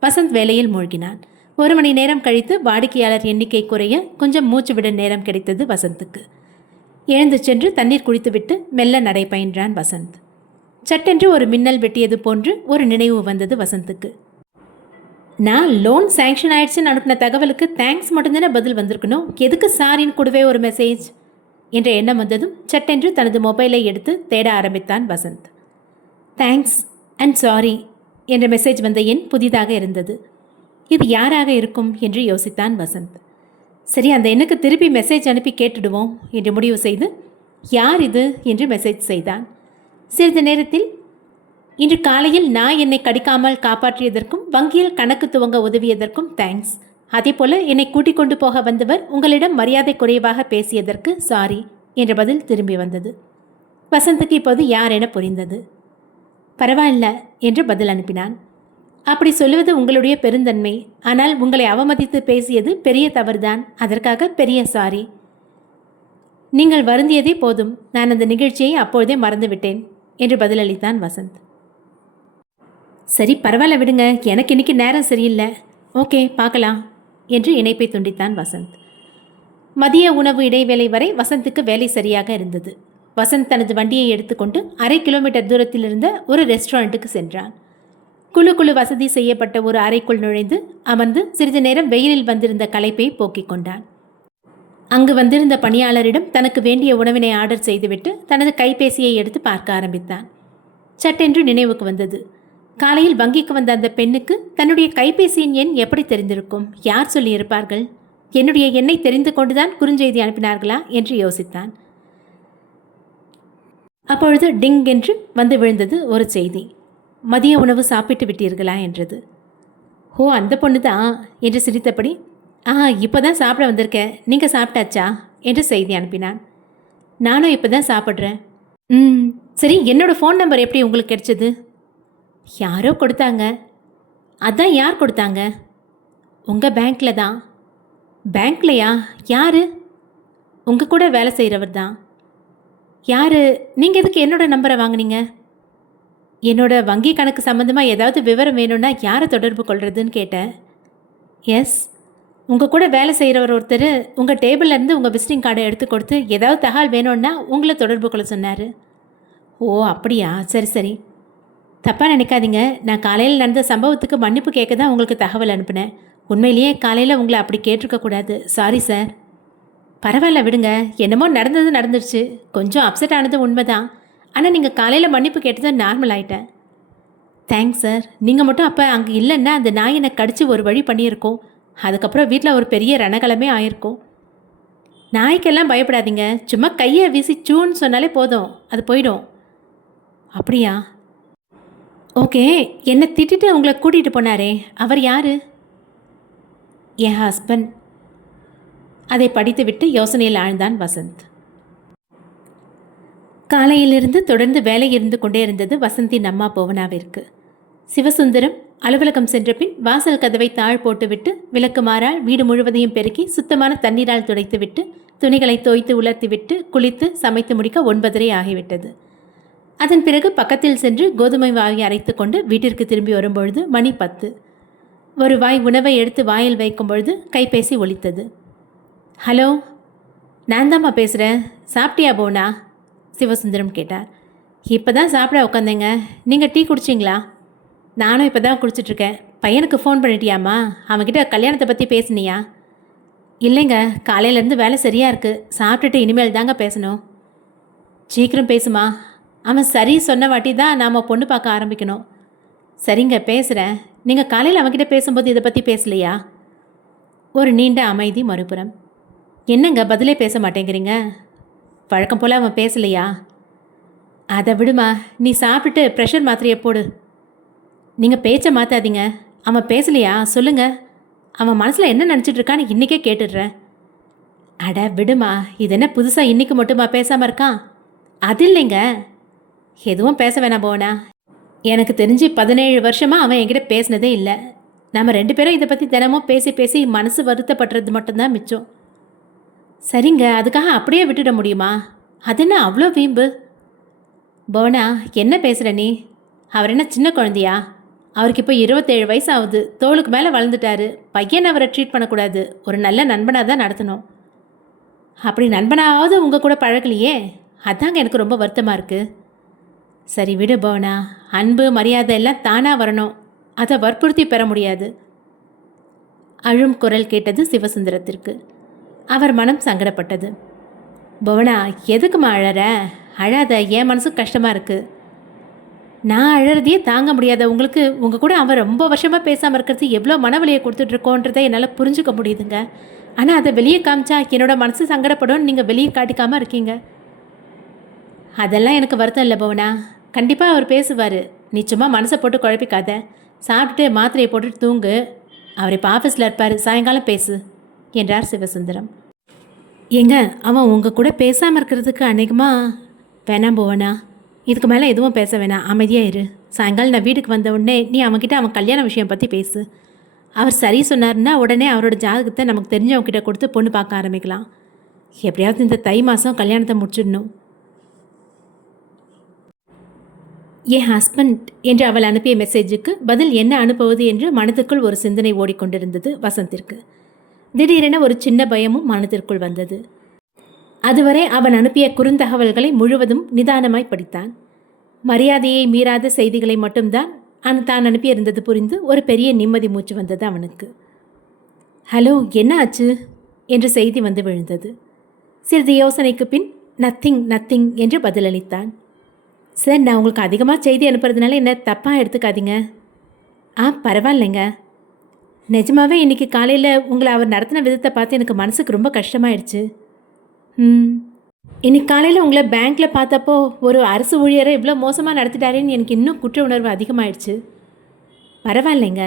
வசந்த் வேலையில் மூழ்கினான். 1 மணி நேரம் கழித்து வாடிக்கையாளர் எண்ணிக்கை குறைய கொஞ்சம் மூச்சு விட நேரம் கிடைத்தது வசந்துக்கு. எழுந்து சென்று தண்ணீர் குடித்துவிட்டு மெல்ல நடைபயின்றான் வசந்த். சட்டென்று ஒரு மின்னல் வெட்டியது போன்று ஒரு நினைவு வந்தது வசந்துக்கு. நான் லோன் சேங்ஷன் ஆயிடுச்சுன்னு அனுப்பின தகவலுக்கு தேங்க்ஸ் மட்டும்தானே பதில் வந்திருக்கணும், எதுக்கு சாரின்னு கூடவே ஒரு மெசேஜ் என்ற எண்ணம் வந்ததும் சட்டென்று தனது மொபைலை எடுத்து தேட ஆரம்பித்தான் வசந்த். தேங்க்ஸ் அண்ட் சாரி என்ற மெசேஜ் வந்த எண் புதிதாக இருந்தது. இது யாராக இருக்கும் என்று யோசித்தான் வசந்த். சரி, அந்த எண்ணுக்கு திருப்பி மெசேஜ் அனுப்பி கேட்டுடுவோம் என்று முடிவு செய்து, யார் இது என்று மெசேஜ் செய்தான். சிறிது நேரத்தில், இன்று காலையில் நான் என்னை கடிக்காமல் காப்பாற்றியதற்கும் வங்கியில் கணக்கு துவங்க உதவியதற்கும் தேங்க்ஸ். அதேபோல என்னை கூட்டிக் கொண்டு போக வந்தவர் உங்களிடம் மரியாதை குறைவாக பேசியதற்கு சாரி என்ற பதில் திரும்பி வந்தது. வசந்துக்கு இப்போது யார் என புரிந்தது. பரவாயில்ல என்று பதில் அனுப்பினான். அப்படி சொல்லுவது உங்களுடைய பெருந்தன்மை, ஆனால் உங்களை அவமதித்து பேசியது பெரிய தவறுதான், அதற்காக பெரிய சாரி. நீங்கள் வருந்தியதே போதும், நான் அந்த நிகழ்ச்சியை அப்பொழுதே மறந்துவிட்டேன் என்று பதிலளித்தான் வசந்த். சரி, பரவாயில்ல விடுங்க, எனக்கு இன்னைக்கு நேரம் சரியில்லை, ஓகே பார்க்கலாம் என்று இணைப்பை துண்டித்தான் வசந்த். மதிய உணவு இடைவேளை வரை வசந்துக்கு வேலை சரியாக இருந்தது. வசந்த் தனது வண்டியை எடுத்துக்கொண்டு 1/2 கிலோமீட்டர் தூரத்தில் இருந்த ஒரு ரெஸ்டாரண்ட்டுக்கு சென்றான். குழு வசதி செய்யப்பட்ட ஒரு அறைக்குள் நுழைந்து அமர்ந்து சிறிது நேரம் வெயிலில் வந்திருந்த களைப்பை போக்கிக் கொண்டான். அங்கு வந்திருந்த பணியாளரிடம் தனக்கு வேண்டிய உணவினை ஆர்டர் செய்துவிட்டு தனது கைபேசியை எடுத்து பார்க்க ஆரம்பித்தான். சட்டென்று நினைவுக்கு வந்தது. காலையில் வங்கிக்கு வந்த அந்த பெண்ணுக்கு தன்னுடைய கைபேசியின் எண் எப்படி தெரிந்திருக்கும்? யார் சொல்லியிருப்பார்கள்? என்னுடைய எண்ணை தெரிந்து கொண்டுதான் குறுஞ்செய்தி அனுப்பினார்களா என்று யோசித்தான். அப்பொழுது டிங் என்று வந்து விழுந்தது ஒரு செய்தி. மதிய உணவு சாப்பிட்டு விட்டீர்களா என்றது. ஓ, அந்த பொண்ணு தான் என்று சிரித்தபடி, இப்போ தான் சாப்பிட வந்திருக்கேன், நீங்கள் சாப்பிட்டாச்சா என்று செய்தி அனுப்பினான். நானும் இப்போ தான் சாப்பிட்றேன். சரி, என்னோடய ஃபோன் நம்பர் எப்படி உங்களுக்கு கிடைச்சது? யாரோ கொடுத்தாங்க. அதான் யார் கொடுத்தாங்க? உங்கள் பேங்க்கில் தான். பேங்க்லையா? யார்? உங்கள் கூட வேலை செய்கிறவர் தான். யார்? நீங்கள் எதுக்கு என்னோடய நம்பரை வாங்கினீங்க? என்னோட வங்கி கணக்கு சம்மந்தமாக ஏதாவது விவரம் வேணும்னா யாரை தொடர்பு கொள்கிறதுன்னு கேட்டேன். எஸ், உங்கள் கூட வேலை செய்கிறவர் ஒருத்தர் உங்கள் டேபிள்லேருந்து உங்கள் விசிட்டிங் கார்டை எடுத்து கொடுத்து ஏதாவது தகவல் வேணும்னா உங்களை தொடர்பு கொள்ள சொன்னார். ஓ அப்படியா, சரி சரி. தப்பாக நினைக்காதீங்க, நான் காலையில் நடந்த சம்பவத்துக்கு மன்னிப்பு கேட்க தான் உங்களுக்கு தகவல் அனுப்பினேன். உண்மையிலேயே காலையில் உங்களை அப்படி கேட்டிருக்கக்கூடாது, சாரி சார். பரவாயில்ல விடுங்க, என்னமோ நடந்தது நடந்துருச்சு, கொஞ்சம் அப்செட் ஆனது உண்மைதான். ஆனால் நீங்கள் காலையில் மன்னிப்பு கேட்டதும் நார்மல் ஆகிட்டேன். Thanks sir. நீங்கள் மட்டும் அப்போ அங்கே இல்லைன்னா அந்த நாய் என்னை கடிச்சு ஒரு வழி பண்ணியிருக்கோம். அதுக்கப்புறம் வீட்டில் ஒரு பெரிய ரணகலமே ஆயிருக்கும். நாய்க்கெல்லாம் பயப்படாதீங்க, சும்மா கையை வீசி சூன்னு சொன்னாலே போதும், அது போயிடும். அப்படியா? ஓகே. என்னை திட்டிட்டு உங்களை கூட்டிகிட்டு போனாரே, அவர் யார்? என் ஹஸ்பண்ட். அதை படித்துவிட்டு யோசனையில் ஆழ்ந்தான் வசந்த். காலையிலிருந்து தொடர்ந்து வேலை இருந்து கொண்டே இருந்தது வசந்தின் அம்மா புவனாவிற்கு. சிவசுந்தரம் அலுவலகம் சென்ற பின் வாசல் கதவை தாழ் போட்டுவிட்டு விளக்குமாறால் வீடு முழுவதையும் பெருக்கி சுத்தமான தண்ணீரால் துடைத்துவிட்டு துணிகளை தோய்த்து உலர்த்திவிட்டு குளித்து சமைத்து முடிக்க 9:30 ஆகிவிட்டது. அதன் பிறகு பக்கத்தில் சென்று கோதுமை வாயை அரைத்து கொண்டு வீட்டிற்கு திரும்பி வரும்பொழுது மணி 10. ஒரு வாய் உணவை எடுத்து வாயில் வைக்கும் பொழுது கைபேசி ஒலித்தது. ஹலோ, நான் தாம்மா பேசுகிறேன். சாப்பிட்டியா போனா? சிவசுந்தரம் கேட்டார். இப்போ தான் சாப்பிட உட்காந்தேங்க. நீங்கள் டீ குடிச்சிங்களா? நானும் இப்போ தான் குடிச்சிட்ருக்கேன். பையனுக்கு ஃபோன் பண்ணிட்டியாம்மா? அவன்கிட்ட கல்யாணத்தை பற்றி பேசுனியா? இல்லைங்க, காலையிலேருந்து வேலை சரியாக இருக்குது. சாப்பிட்டுட்டு இனிமேல் தாங்க பேசணும். சீக்கிரம் பேசுமா. அவன் சரி சொன்ன வாட்டி தான் நாம் பொண்ணு பார்க்க ஆரம்பிக்கணும். சரிங்க, பேசுகிறேன். நீங்கள் காலையில் அவன்கிட்ட பேசும்போது இதை பற்றி பேசலையா? ஒரு நீண்ட அமைதி மறுபுறம். என்னங்க பதிலே பேச மாட்டேங்கிறீங்க? வழக்கம் போல் அவன் பேசலையா? அதை விடுமா, நீ சாப்பிட்டுட்டு ப்ரெஷர் மாத்திரையை போடு. நீங்கள் பேச்சை மாற்றாதீங்க. அவன் பேசலையா சொல்லுங்கள். அவன் மனசில் என்ன நினச்சிட்ருக்கான்னு இன்றைக்கே கேட்டுடுறேன். அட விடுமா, இது என்ன புதுசாக இன்றைக்கி மட்டுமா பேசாமல் இருக்கான்? அது இல்லைங்க, எதுவும் பேச வேணாம் போனா. எனக்கு தெரிஞ்சு 17 வருஷமாக அவன் என்கிட்ட பேசினதே இல்லை. நம்ம 2 பேரும் இதை பற்றி தினமும் பேசி பேசி மனசு வருத்தப்படுறது மட்டும்தான் மிச்சம். சரிங்க, அதுக்காக அப்படியே விட்டுட முடியுமா? அது என்ன அவ்வளோ வீம்பு? போனா, என்ன பேசுகிற நீ? அவர் என்ன சின்ன குழந்தையா? அவருக்கு இப்போ 27 வயசு ஆகுது. தோளுக்கு மேலே வளர்ந்துட்டாரு. பையன் அவரை ட்ரீட் பண்ணக்கூடாது, ஒரு நல்ல நண்பனாக தான் நடத்தணும். அப்படி நண்பனாவது உங்கள் கூட பழகலையே, அதாங்க எனக்கு ரொம்ப வருத்தமாக இருக்குது. சரி விடு போனா, அன்பு மரியாதை எல்லாம் தானாக வரணும், அதை வற்புறுத்தி பெற முடியாது. அழும் குரல் கேட்டது சிவசுந்தரத்திற்கு. அவர் மனம் சங்கடப்பட்டது. புவனா, எதுக்குமா அழற? அழாத, என் மனசும் கஷ்டமாக இருக்குது. நான் அழறதையே தாங்க முடியாத உங்களுக்கு உங்கள் கூட அவன் ரொம்ப வருஷமாக பேசாமல் இருக்கிறது எவ்வளோ மனவலியை கொடுத்துட்ருக்கோன்றதை என்னால் புரிஞ்சுக்க முடியுதுங்க. ஆனால் அதை வெளியே காமிச்சா என்னோடய மனசு சங்கடப்படும். நீங்கள் வெளியே காட்டிக்காமல் இருக்கீங்க. அதெல்லாம் எனக்கு வருத்தம் இல்லை புவனா, கண்டிப்பாக அவர் பேசுவார். நீ சும்மா மனசை போட்டு குழப்பிக்காத. சாப்பிட்டுட்டு மாத்திரையை போட்டுட்டு தூங்கு. அவர் இப்போ ஆஃபீஸில் இருப்பார், சாயங்காலம் பேசு என்றார் சிவசுந்தரம். ஏங்க, அவன் உங்கள் கூட பேசாமல் இருக்கிறதுக்கு அநேகமாக வேணாம் புவனா, இதுக்கு மேலே எதுவும் பேச வேணாம், அமைதியாக இரு. சாயங்காலம் நான் வீட்டுக்கு வந்த உடனே நீ அவன்கிட்ட அவன் கல்யாண விஷயம் பற்றி பேசு. அவர் சரி சொன்னார்னா உடனே அவரோட ஜாதகத்தை நமக்கு தெரிஞ்சவங்ககிட்ட கொடுத்து பொண்ணு பார்க்க ஆரம்பிக்கலாம். எப்படியாவது இந்த தை மாதம் கல்யாணத்தை முடிச்சிடணும். என் ஹஸ்பண்ட் என்று அவள் அனுப்பிய மெசேஜுக்கு பதில் என்ன அனுப்புவது என்று மனதுக்குள் ஒரு சிந்தனை ஓடிக்கொண்டிருந்தது வசந்திற்கு. திடீரென ஒரு சின்ன பயமும் மனதிற்குள் வந்தது. அதுவரை அவன் அனுப்பிய குறுந்தகவல்களை முழுவதும் நிதானமாய் படித்தான். மரியாதையை மீறாத செய்திகளை மட்டும்தான் தான் அனுப்பியிருந்தது புரிந்து ஒரு பெரிய நிம்மதி மூச்சு வந்தது அவனுக்கு. ஹலோ, என்ன ஆச்சு என்று செய்தி வந்து விழுந்தது. சிறிது யோசனைக்கு பின் நத்திங் நத்திங் என்று பதிலளித்தான். சார், நான் உங்களுக்கு அதிகமாக செய்தி அனுப்புறதுனால என்ன தப்பாக எடுத்துக்காதீங்க. பரவாயில்லைங்க. நிஜமாவே இன்றைக்கி காலையில் உங்களை அவர் நடத்தின விதத்தை பார்த்து எனக்கு மனசுக்கு ரொம்ப கஷ்டமாயிடுச்சு. இன்னைக்கு காலையில் உங்களை பேங்க்கில் பார்த்தப்போ ஒரு அரசு ஊழியரை இவ்வளோ மோசமாக நடத்திட்டாரேன்னு எனக்கு இன்னும் குற்ற உணர்வு அதிகமாகிடுச்சு. பரவாயில்லைங்க.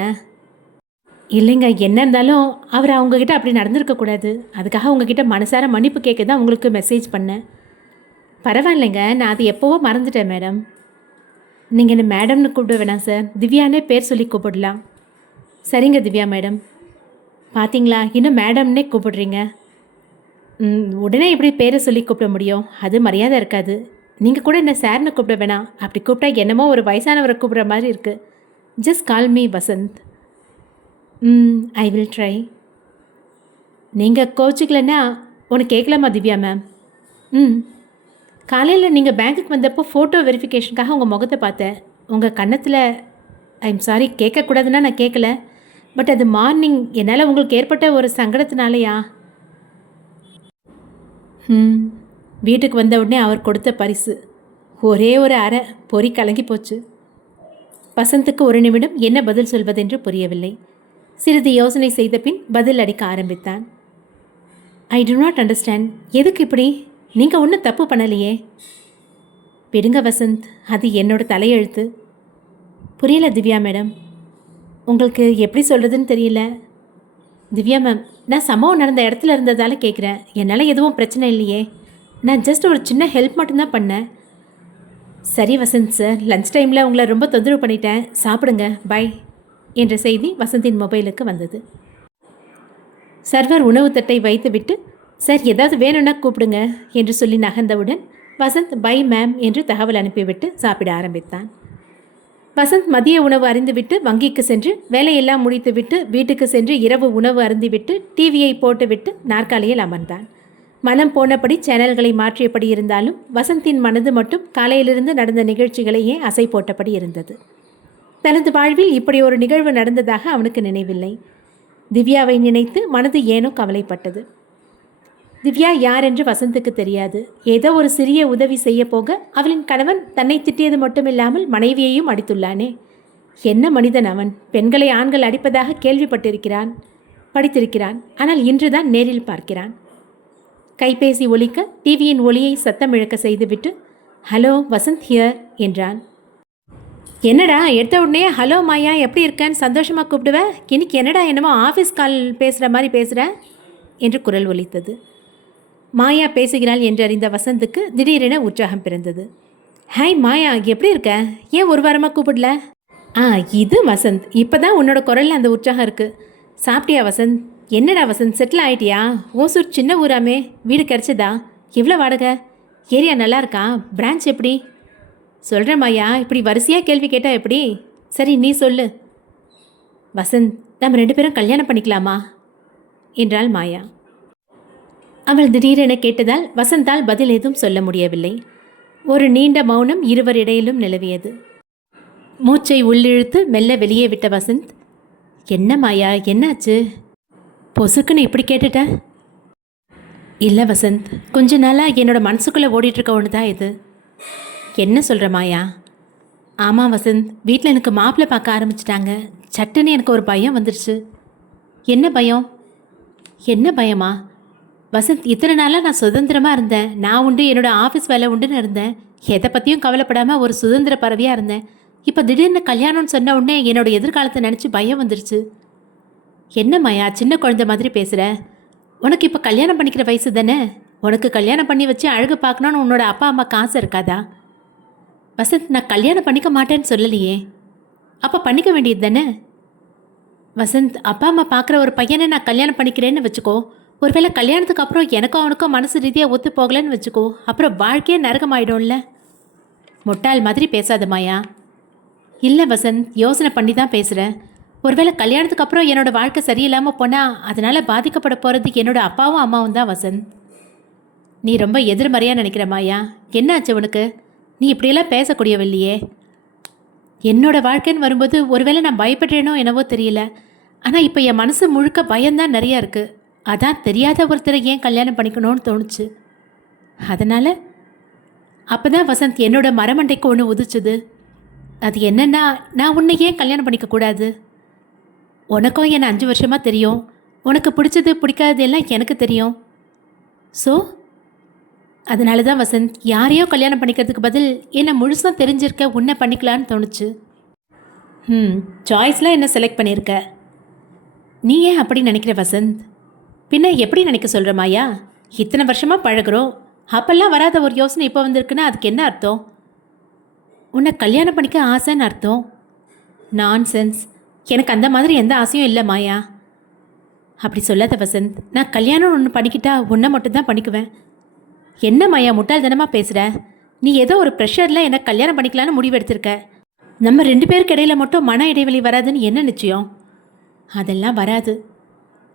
இல்லைங்க, என்ன இருந்தாலும் அவர் அவங்கக்கிட்ட அப்படி நடந்திருக்கக்கூடாது. அதுக்காக உங்ககிட்ட மனசார மன்னிப்பு கேட்க தான் உங்களுக்கு மெசேஜ் பண்ணேன். பரவாயில்லைங்க, நான் அது எப்போவோ மறந்துட்டேன் மேடம். நீங்கள் என்ன மேடம்னு கூப்பிட வேணாம் சார், திவ்யானே பேர் சொல்லி கூப்பிடலாம். சரிங்க திவ்யா மேடம். பார்த்தீங்களா, இன்னும் மேடம்னே கூப்பிடுறீங்க. உடனே இப்படி பேரை சொல்லி கூப்பிட முடியும்? அது மரியாதை இருக்காது. நீங்கள் கூட என்ன சார்னு கூப்பிட வேணாம். அப்படி கூப்பிட்டா என்னமோ ஒரு வயசானவரை கூப்பிட்ற மாதிரி இருக்குது. Just call me Vasanth. I will try. நீங்கள் கோச்சிக்கலன்னா ஒன்று கேட்கலாமா திவ்யா மேம்? காலையில் நீங்கள் பேங்க்குக்கு வந்தப்போ ஃபோட்டோ வெரிஃபிகேஷனுக்காக உங்கள் முகத்தை பார்த்தேன். உங்கள் கன்னத்தில் ஐம் சாரி, கேட்கக்கூடாதுன்னா நான் கேட்கல. பட் அது மார்னிங் என்னால் உங்களுக்கு ஏற்பட்ட ஒரு சங்கடத்தினாலையா? வீட்டுக்கு வந்த உடனே அவர் கொடுத்த பரிசு ஒரே ஒரு அரை பொறி கலங்கி போச்சு. வசந்துக்கு ஒரு நிமிடம் என்ன பதில் சொல்வதென்று புரியவில்லை. சிறிது யோசனை செய்த பின் பதில் அடிக்க ஆரம்பித்தான். ஐ டு நாட் அண்டர்ஸ்டாண்ட். எதுக்கு இப்படி? நீங்கள் ஒன்றும் தப்பு பண்ணலையே. விடுங்க வசந்த், அது என்னோட தலையெழுத்து. புரியல திவ்யா மேடம். உங்களுக்கு எப்படி சொல்கிறதுன்னு தெரியல. திவ்யா மேம், நான் சம்பவம் நடந்த இடத்துல இருந்ததால் கேட்குறேன். என்னால் எதுவும் பிரச்சனை இல்லையே. நான் ஜஸ்ட் ஒரு சின்ன ஹெல்ப் மட்டும்தான் பண்ணேன். சரி வசந்த் சார், லன்ச் டைமில் உங்களை ரொம்ப தொந்தரவு பண்ணிட்டேன். சாப்பிடுங்க, பை என்ற செய்தி வசந்தின் மொபைலுக்கு வந்தது. சர்வர் உணவு தட்டை வைத்துவிட்டு, சார் ஏதாவது வேணும்னா கூப்பிடுங்க என்று சொல்லி நகர்ந்தவுடன் வசந்த் பை மேம் என்று தகவல் அனுப்பிவிட்டு சாப்பிட ஆரம்பித்தான். வசந்த் மதிய உணவு அருந்திவிட்டு வங்கிக்கு சென்று வேலையெல்லாம் முடித்துவிட்டு வீட்டுக்கு சென்று இரவு உணவு அருந்திவிட்டு டிவியை போட்டுவிட்டு நாற்காலியில் அமர்ந்தான். மனம் போனபடி சேனல்களை மாற்றியபடி இருந்தாலும் வசந்தின் மனது மட்டும் காலையிலிருந்து நடந்த நிகழ்ச்சிகளையே அசை போட்டபடி இருந்தது. தனது வாழ்வில் இப்படி ஒரு நிகழ்வு நடந்ததாக அவனுக்கு நினைவில்லை. திவ்யாவை நினைத்து மனது ஏனோ கவலைப்பட்டது. திவ்யா யார் என்று வசந்துக்கு தெரியாது. ஏதோ ஒரு சிறிய உதவி செய்ய போக அவளின் கணவன் தன்னை திட்டியது மட்டுமில்லாமல் மனைவியையும் அடித்துள்ளானே. என்ன மனிதன் அவன்! பெண்களை ஆண்கள் அடிப்பதாக கேள்விப்பட்டிருக்கிறான், படித்திருக்கிறான். ஆனால் இன்றுதான் நேரில் பார்க்கிறான். கைபேசி ஒலிக்க டிவியின் ஒலியை சத்தம் இழக்க செய்துவிட்டு, ஹலோ வசந்த் ஹியர் என்றான். என்னடா எடுத்த உடனே ஹலோ மாயா எப்படி இருக்கேன்னு சந்தோஷமாக கூப்பிடுவேன்? இன்னைக்கு என்னடா என்னமோ ஆஃபீஸ் கால் பேசுகிற மாதிரி பேசுகிற என்று குரல் ஒலித்தது. மாயா பேசுகிறாள் என்று அறிந்த வசந்துக்கு திடீரென உற்சாகம் பிறந்தது. ஹாய் மாயா, எப்படி இருக்க? ஏன் ஒரு வாரமாக கூப்பிடல? இது வசந்த், இப்போ தான் உன்னோட குரலில் அந்த உற்சாகம் இருக்குது. சாப்பிட்டியா வசந்த்? என்னடா வசந்த், செட்டில் ஆகிட்டியா? ஓசூர் சின்ன ஊராமே, வீடு கிடச்சிதா? எவ்வளோ வாடகை? ஏரியா நல்லா இருக்கா? பிரான்ச் எப்படி? சொல்கிறேன் மாயா, இப்படி வரிசையாக கேள்வி கேட்டால் எப்படி? சரி நீ சொல்லு. வசந்த், நம்ம 2 பேரும் கல்யாணம் பண்ணிக்கலாமா என்றாள் மாயா. அவள் திடீரென கேட்டதால் வசந்தால் பதில் ஏதும் சொல்ல முடியவில்லை. ஒரு நீண்ட மௌனம் இருவரிடையிலும் நிலவியது. மூச்சை உள்ளிழுத்து மெல்ல வெளியே விட்ட வசந்த், என்ன மாயா, என்னாச்சு? பொசுக்குன்னு இப்படி கேட்டுட்ட? இல்லை வசந்த், கொஞ்ச நாளாக என்னோட மனசுக்குள்ளே ஓடிட்டுருக்க ஒன்று தான் இது. என்ன சொல்கிற மாயா? ஆமாம் வசந்த், வீட்டில் எனக்கு மாப்பிள்ளை பார்க்க ஆரம்பிச்சிட்டாங்க. சட்டுன்னு எனக்கு ஒரு பயம் வந்துடுச்சு. என்ன பயம்? என்ன பயமா? வசந்த், இத்தனை நாளாக நான் சுதந்திரமாக இருந்தேன். நான் உண்டு, என்னோட ஆஃபீஸ் வேலை உண்டுன்னு இருந்தேன். எதை பற்றியும் கவலைப்படாமல் ஒரு சுதந்திர பறவையாக இருந்தேன். இப்போ திடீர்னு கல்யாணம்னு சொன்ன உடனே என்னோட எதிர்காலத்தை நினச்சி பயம் வந்துருச்சு. என்ன மாயா, சின்ன குழந்தை மாதிரி பேசுகிற? உனக்கு இப்போ கல்யாணம் பண்ணிக்கிற வயசு தானே? உனக்கு கல்யாணம் பண்ணி வச்சு அழகு பார்க்கணுன்னு உன்னோட அப்பா அம்மாவுக்கு ஆசை இருக்காதா? வசந்த், நான் கல்யாணம் பண்ணிக்க மாட்டேன்னு சொல்லலையே. அப்போ பண்ணிக்க வேண்டியது தானே? வசந்த், அப்பா அம்மா பார்க்குற ஒரு பையனை நான் கல்யாணம் பண்ணிக்கிறேன்னு வச்சுக்கோ. ஒருவேளை கல்யாணத்துக்கு அப்புறம் எனக்கும் அவனுக்கும் மனசு ரீதியாக ஒத்து போகலன்னு வச்சுக்கோ. அப்புறம் வாழ்க்கையே நரகமாயிடும்ல. முட்டாள் மாதிரி பேசாத மாயா. இல்லை வசந்த், யோசனை பண்ணி தான் பேசுகிறேன். ஒருவேளை கல்யாணத்துக்கு அப்புறம் என்னோடய வாழ்க்கை சரியில்லாமல் போனால் அதனால் பாதிக்கப்பட போகிறது என்னோட அப்பாவும் அம்மாவும் தான் வசந்த். நீ ரொம்ப எதிர்மறையாக நினைக்கிற மாயா. என்னாச்சு உனக்கு? நீ இப்படியெல்லாம் பேசக்கூடியவில்லையே. என்னோட வாழ்க்கைன்னு வரும்போது ஒருவேளை நான் பயப்படுறேனோ என்னவோ தெரியல. ஆனால் இப்போ என் மனசு முழுக்க பயம்தான் நிறையா இருக்குது. அதான் தெரியாத ஒருத்தரை ஏன் கல்யாணம் பண்ணிக்கணும்னு தோணுச்சு. அதனால் அப்போ தான் வசந்த் என்னோட மரமண்டைக்கு ஒன்று உதிச்சுது. அது என்னென்னா, நான் உன்னை ஏன் கல்யாணம் பண்ணிக்கக்கூடாது? உனக்கும் என்னை 5 வருஷமாக தெரியும். உனக்கு பிடிச்சது பிடிக்காதது எல்லாம் எனக்கு தெரியும். ஸோ அதனால தான் வசந்த், யாரையோ கல்யாணம் பண்ணிக்கிறதுக்கு பதில் என்னை முழுசாக தெரிஞ்சிருக்க உன்னை பண்ணிக்கலான்னு தோணுச்சு. சாய்ஸ்லாம் என்ன செலக்ட் பண்ணியிருக்க? நீ ஏன் அப்படி நினைக்கிற வசந்த்? பின்ன எப்படி நினைக்க சொல்கிற மாயா? இத்தனை வருஷமாக பழகிறோம், அப்பெல்லாம் வராத ஒரு யோசனை இப்போ வந்திருக்குன்னா அதுக்கு என்ன அர்த்தம்? உன்னை கல்யாணம் பண்ணிக்க ஆசைன்னு அர்த்தம். நான்சென்ஸ். எனக்கு அந்த மாதிரி எந்த ஆசையும் இல்லை மாயா. அப்படி சொல்லாத வசந்த். நான் கல்யாணம் ஒன்று பண்ணிக்கிட்டா உன்னை மட்டும்தான் பண்ணிக்குவேன். என்ன மாயா முட்டாள்தனமாக பேசுகிற? நீ ஏதோ ஒரு ப்ரெஷரில் என்னை கல்யாணம் பண்ணிக்கலான்னு முடிவு எடுத்திருக்க. நம்ம 2 பேருக்கு இடையில மட்டும் மன இடைவெளி வராதுன்னு என்ன நிச்சயம்? அதெல்லாம் வராது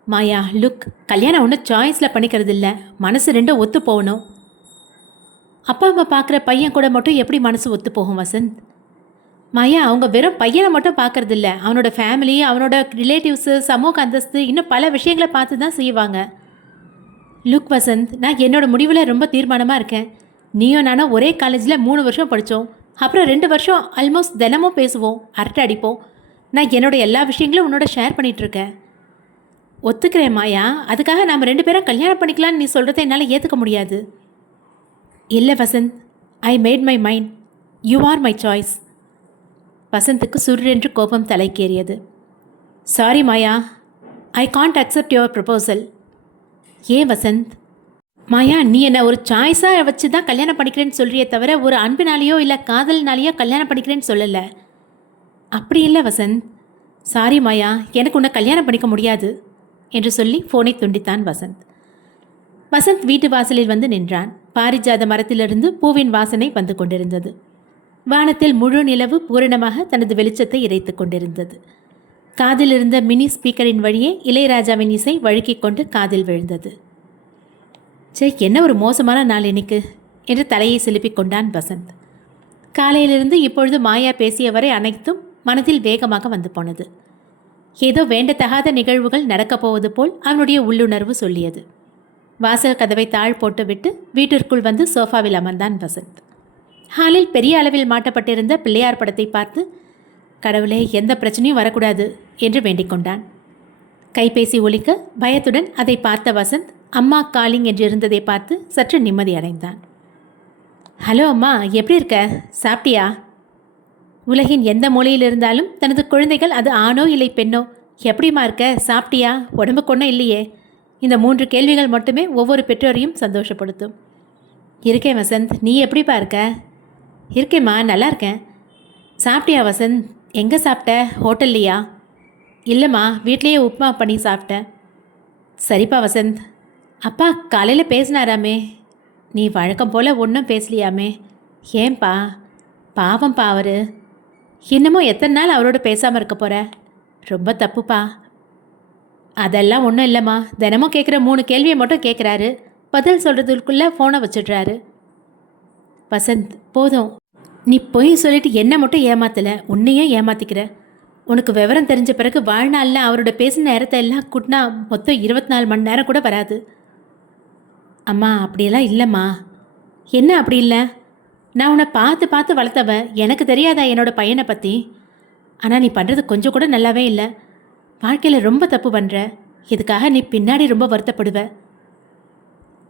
மாயா. லுக், கல்யாணம் ஒன்றும் சாய்ஸில் பண்ணிக்கிறது இல்லை. மனசு ரெண்டும் ஒத்து போகணும். அப்பா அம்மா பார்க்குற பையன் கூட மட்டும் எப்படி மனசு ஒத்து போகும் வசந்த்? மாயா, அவங்க வெறும் பையனை மட்டும் பார்க்கறது இல்லை. அவனோட ஃபேமிலி, அவனோட ரிலேட்டிவ்ஸு, சமூக அந்தஸ்து, இன்னும் பல விஷயங்களை பார்த்து தான் செய்வாங்க. லுக் வசந்த், நான் என்னோட முடிவில் ரொம்ப தீர்மானமாக இருக்கேன். நீயும் நானும் ஒரே காலேஜில் 3 வருஷம் படித்தோம். அப்புறம் 2 வருஷம் ஆல்மோஸ்ட் தினமும் பேசுவோம், அரட்டை அடிப்போம். நான் என்னோட எல்லா விஷயங்களும் உன்னோட ஷேர் பண்ணிகிட்ருக்கேன். ஒத்துக்கிறேன் மாயா, அதுக்காக நாம் 2 பேரும் கல்யாணம் பண்ணிக்கலான்னு நீ சொல்கிறத என்னால் ஏற்றுக்க முடியாது. இல்லை Vasanth, I made my mind. You are my choice. வசந்துக்கு சுர்ரென்று கோபம் தலைக்கேறியது. Sorry Maya, I can't accept your proposal. ஏன் வசந்த்? மாயா, நீ என்ன ஒரு சாய்ஸாக வச்சு தான் கல்யாணம் பண்ணிக்கிறேன்னு சொல்கிறியே தவிர ஒரு அன்பினாலேயோ இல்லை காதல்னாலேயோ கல்யாணம் பண்ணிக்கிறேன்னு சொல்லலை. அப்படி இல்லை வசந்த். சாரி மாயா, எனக்கு உன்னை கல்யாணம் பண்ணிக்க முடியாது என்று சொல்லி ஃபோனை துண்டித்தான் வசந்த். வசந்த் வீட்டு வாசலில் வந்து நின்றான். பாரிஜாத மரத்திலிருந்து பூவின் வாசனை வந்து கொண்டிருந்தது. வானத்தில் முழு நிலவு பூரணமாக தனது வெளிச்சத்தை இறைத்து கொண்டிருந்தது. காதில் இருந்த மினி ஸ்பீக்கரின் வழியே இளையராஜாவின் இசை வழுக்கிக் கொண்டு காதில் விழுந்தது. என்ன ஒரு மோசமான நாள் இன்னைக்கு என்று தலையை சிலுப்பிக் கொண்டான் வசந்த். காலையிலிருந்து இப்பொழுது மாயா பேசிய வரை அனைத்தும் மனதில் வேகமாக வந்து போனது. ஏதோ வேண்டத்தகாத நிகழ்வுகள் நடக்கப் போவது போல் அவனுடைய உள்ளுணர்வு சொல்லியது. வாசல் கதவை தாழ் போட்டுவிட்டு வீட்டிற்குள் வந்து சோஃபாவில் அமர்ந்தான் வசந்த். ஹாலில் பெரிய அளவில் மாட்டப்பட்டிருந்த பிள்ளையார் படத்தை பார்த்து, கடவுளே, எந்த பிரச்சனையும் வரக்கூடாது என்று வேண்டிக் கொண்டான். கைபேசி ஒலிக்க பயத்துடன் அதை பார்த்த வசந்த் அம்மா காலிங் என்று இருந்ததை பார்த்து சற்று நிம்மதி அடைந்தான். ஹலோ அம்மா, எப்படி இருக்க? சாப்பிட்டியா? உலகின் எந்த மூலையில் இருந்தாலும் தனது குழந்தைகள் அது ஆணோ இல்லை பெண்ணோ, எப்படிமா இருக்க, சாப்பிட்டியா, உடம்புக்கு ஒன்றும் இல்லையே, இந்த 3 கேள்விகள் மட்டுமே ஒவ்வொரு பெற்றோரையும் சந்தோஷப்படுத்தும். இருக்கேன் வசந்த், நீ எப்படிப்பா இருக்க? இருக்கேம்மா, நல்லா இருக்கேன். சாப்பிட்டியா வசந்த்? எங்கே சாப்பிட்ட? ஹோட்டல்லையா? இல்லைம்மா, வீட்லேயே உப்புமா பண்ணி சாப்பிட்டேன். சரிப்பா வசந்த். அப்பா காலையில் பேசினாராமே, நீ வழக்கம் போல் ஒன்றும் பேசலையாமே, ஏன்பா? பாவம்ப்பா அவர். இன்னமும் எத்தனை நாள் அவரோட பேசாமல் இருக்க போகிற? ரொம்ப தப்புப்பா. அதெல்லாம் ஒன்றும் இல்லைம்மா, தினமும் கேட்குற 3 கேள்வியை மட்டும் கேட்குறாரு, பதில் சொல்கிறதுக்குள்ளே ஃபோனை வச்சிடுறாரு. வசந்த், போதும், நீ பொய் சொல்லிட்டு என்ன மட்டும் ஏமாத்தலை, உன்னையும் ஏமாத்திக்கிற. உனக்கு விவரம் தெரிஞ்ச பிறகு வாழ்நாளில் அவரோட பேசின நேரத்தை எல்லாம் கூட்டினா மொத்தம் 24 மணி நேரம் கூட வராது. அம்மா, அப்படியெல்லாம் இல்லைம்மா. என்ன அப்படி இல்லை? நான் உன்னை பார்த்து பார்த்து வளர்த்தவன், எனக்கு தெரியாதா என்னோட பையனை பற்றி? ஆனால் நீ பண்ணுறது கொஞ்சம் கூட நல்லாவே இல்லை. வாழ்க்கையில் ரொம்ப தப்பு பண்ணுற, இதுக்காக நீ பின்னாடி ரொம்ப வருத்தப்படுவ.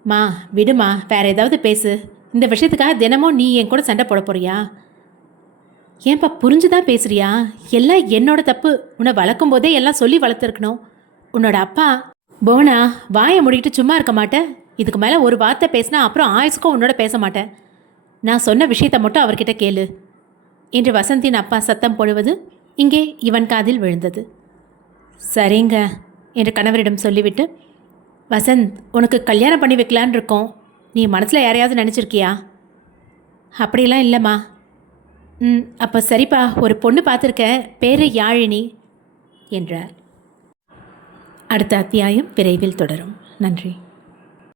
மா விடுமா, வேற ஏதாவது பேசு. இந்த விஷயத்துக்காக தினமும் நீ என் கூட சண்டை போட போறியா? ஏன்பா புரிஞ்சுதான் பேசுறியா? எல்லாம் என்னோட தப்பு. உன்னை வளர்க்கும் போதே எல்லாம் சொல்லி வளர்த்துருக்கணும். உன்னோட அப்பா போனா வாயை முடிக்கிட்டு சும்மா இருக்க மாட்டேன். இதுக்கு மேலே ஒரு வார்த்தை பேசினா அப்புறம் ஆயுசுக்கும் உன்னோட பேச மாட்டேன். நான் சொன்ன விஷயத்தை மட்டும் அவர்கிட்ட கேளு என்று வசந்தின் அப்பா சத்தம் போடுவது இங்கே இவன் காதில் விழுந்தது. சரிங்க என்று கணவரிடம் சொல்லிவிட்டு, வசந்த், உனக்கு கல்யாணம் பண்ணி வைக்கலான் இருக்கோம். நீ மனசில் யாரையாவது நினச்சிருக்கியா? அப்படிலாம் இல்லைம்மா. அப்போ சரிப்பா, ஒரு பொண்ணு பார்த்துருக்கேன், பேரு யாழினி என்றார். அடுத்த அத்தியாயம் விரைவில் தொடரும். நன்றி.